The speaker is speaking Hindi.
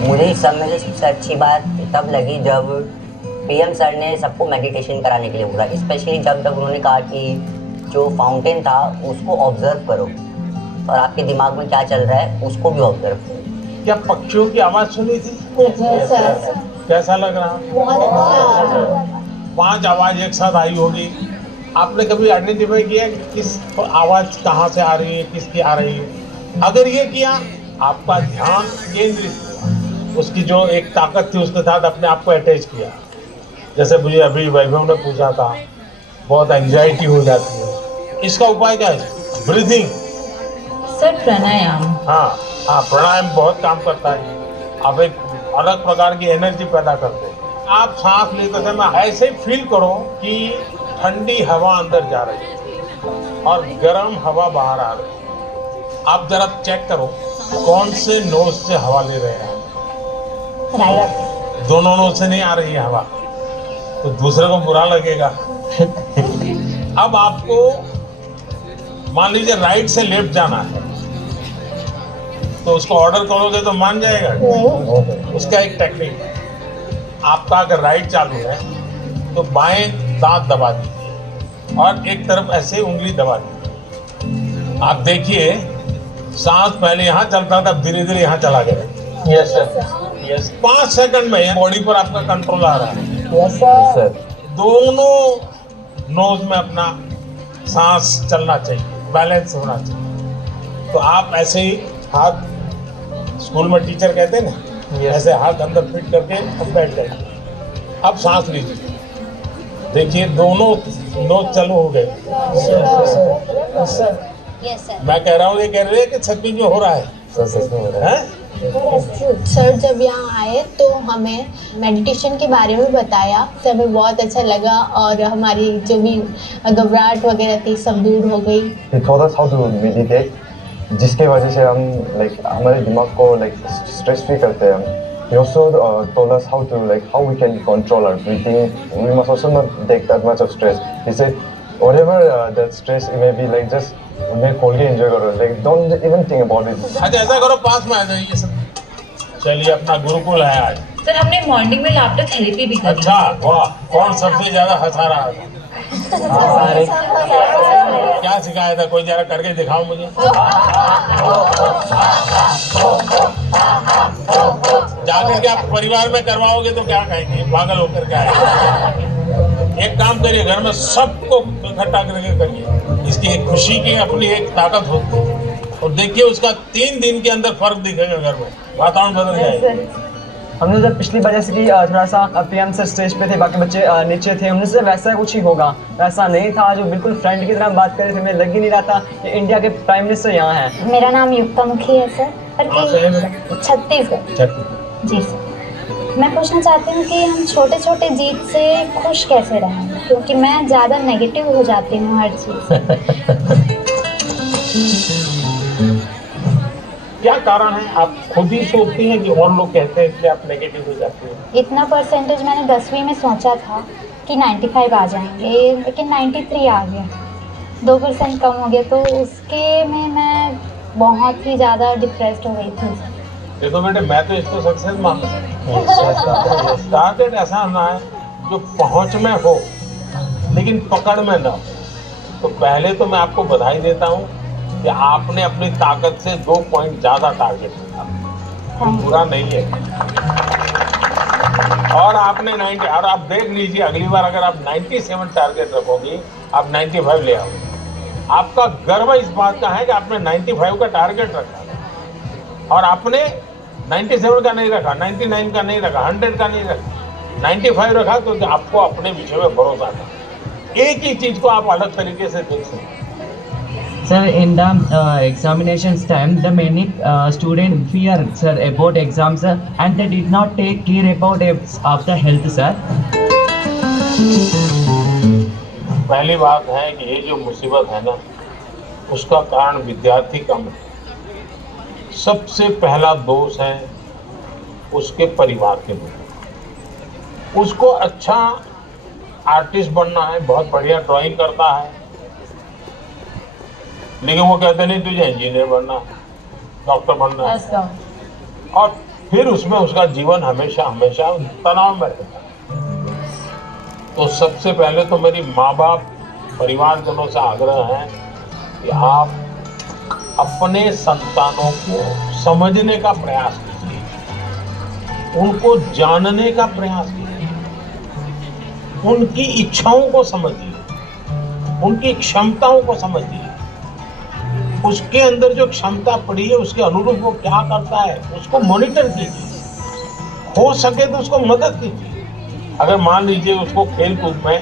मुझे इस सब में से सबसे अच्छी बात तब लगी जब पीएम सर ने सबको मेडिटेशन कराने के लिए बोला, स्पेशली जब तक उन्होंने कहा कि जो फाउंटेन था उसको ऑब्जर्व करो और आपके दिमाग में क्या चल रहा है उसको भी ऑब्जर्व करो। क्या पक्षियों की आवाज सुनी थी? कैसा लग रहा? बहुत अच्छा। 5 आवाज एक साथ आई होगी। आपने कभी आइडेंटिफाई किया कि किस आवाज कहाँ से आ रही है, किसकी आ रही है? अगर ये किया, आपका ध्यान केंद्रित हुआ, उसकी जो एक ताकत थी उसके साथ अपने आप को अटैच किया। जैसे मुझे अभी वैभव ने पूछा था, बहुत एंजाइटी हो जाती है, इसका उपाय क्या है? ब्रीथिंग। सर प्राणायाम। हाँ हाँ, प्राणायाम बहुत काम करता है। आप एक अलग प्रकार की एनर्जी पैदा करते हैं। आप सांस लेते समय ऐसे ही फील करो कि ठंडी हवा अंदर जा रही है और गर्म हवा बाहर आ रही है। आप जरा चेक करो कौन से नोज से हवा ले रहे हैं। दोनों नोज से नहीं आ रही है हवा, तो दूसरे को बुरा लगेगा। अब आपको मान लीजिए राइट से लेफ्ट जाना है, तो उसको ऑर्डर करोगे तो मान जाएगा? उसका एक टेक्निक है। आपका अगर राइट चालू है तो बाएं दांत दबा दीजिए और एक तरफ ऐसे उंगली दबा दीजिए। आप देखिए सांस पहले यहाँ चलता था, धीरे धीरे यहाँ चला गया। Yes sir, yes. 5 सेकंड में बॉडी पर आपका कंट्रोल आ रहा है। Yes sir. दोनों नोज में अपना सांस चलना चाहिए, बैलेंस होना चाहिए। तो आप ऐसे ही हाथ, स्कूल में टीचर कहते हैं ना, ऐसे हाथ अंदर फिट करके अब बैठ जाइए। अब सांस लीजिए, देखिए दोनों नोज चालू हो गए। मैं कह रहा हूँ, ये कह रहे हैं कि सच में हो रहा है। सच में हो रहा है। सर जब यहाँ आए तो हमें मेडिटेशन के बारे में बताया, तो हमें बहुत अच्छा लगा और हमारी जो भी घबराहट वगैरह थी सब दूर हो गई। He taught us how to meditate, जिसके वजह से हम हमारे दिमाग को स्ट्रेस फ्री करते हैं हम। He also told us how we can control our breathing. We must also not take that much of stress. He said whatever that stress it may be, just उन्हें खोल के एंजॉय करो, don't even think about it. अच्छा ऐसा करो, पास में आ जाइए सब। चलिए, अपना गुरुकुल है आज। सर हमने मॉर्निंग में लाफ्टर थेरेपी भी करी। अच्छा, वाह। कौन सबसे ज्यादा हंसा रहा था? क्या सिखाया था? कोई जरा करके दिखाओ मुझे। जाकर के आप परिवार में करवाओगे तो क्या कहेंगे? पागल होकर के आए। एक काम करिए, घर में सबको इकट्ठा करके करिए। इसकी एक खुशी की अपनी एक ताकत होती है और देखिए उसका 3 दिन के अंदर फर्क दिखेगा, घर में वातावरण बदल जाएगा। हमने जब पिछली वजह से कि थोड़ा सा पीएम सर स्टेज पे थे, बाकी बच्चे नीचे थे, हमने से वैसा कुछ ही होगा, वैसा नहीं था। जो बिल्कुल फ्रेंड की तरह बात कर रहे थे, हमें लग ही नहीं रहा था कि इंडिया के प्राइम मिनिस्टर यहाँ हैं। मेरा नाम युक्ता मुखी है सर, छत्तीसगढ़। जी सर, मैं पूछना चाहती हूँ कि हम छोटे छोटे जीत से खुश कैसे रहें, क्योंकि मैं ज़्यादा नेगेटिव हो जाती हूँ हर चीज़। क्या कारण है? आप खुद ही सोचती हैं कि और लोग कहते हैं इसलिए आप नेगेटिव हो जाती हैं? इतना परसेंटेज मैंने 10वीं में सोचा था कि 95 आ जाएंगे, लेकिन 93 आ गया, 2% कम हो गया, तो उसके में मैं बहुत ही ज़्यादा डिप्रेस्ड हो गई थी। देखो बेटे, मैं तो इसको सक्सेस मानता हूँ। टारगेट ऐसा ना है जो पहुंच में हो लेकिन पकड़ में ना हो। तो पहले तो मैं आपको बधाई देता हूँ कि आपने अपनी ताकत से 2 पॉइंट ज्यादा टारगेट रखा, बुरा नहीं है। और आपने 90, और आप देख लीजिए अगली बार अगर आप 97 टारगेट रखोगी, आप 95 ले आओगे। आपका गर्व इस बात का है कि आपने 95 का टारगेट रखा और आपने 97 का नहीं रखा, 99 का नहीं रखा, 100 का नहीं रखा, 95 रखा। तो आपको अपने विषय में भरोसा था। एक ही चीज को आप अलग तरीके से देख सकते हैं। Sir, in the examinations time, the many students fear, sir, about exams, sir, and they did not take care about of the health, sir. पहली बात है कि ये जो मुसीबत है ना, उसका कारण विद्यार्थी कम है। सबसे पहला दोष है उसके परिवार के लोग। उसको अच्छा आर्टिस्ट बनना है, बहुत बढ़िया ड्राइंग करता है, लेकिन वो कहते नहीं तुझे इंजीनियर बनना है, डॉक्टर बनना है। और फिर उसमें उसका जीवन हमेशा हमेशा तनाव में रहता है। तो सबसे पहले तो मेरी माँ बाप परिवारजनों से आग्रह है कि आप अपने संतानों को समझने का प्रयास कीजिए, उनको जानने का प्रयास कीजिए, उनकी इच्छाओं को समझिए, उनकी क्षमताओं को समझिए, उसके अंदर जो क्षमता पड़ी है उसके अनुरूप वो क्या करता है उसको मॉनिटर कीजिए, हो सके तो उसको मदद कीजिए। अगर मान लीजिए उसको खेल कूद में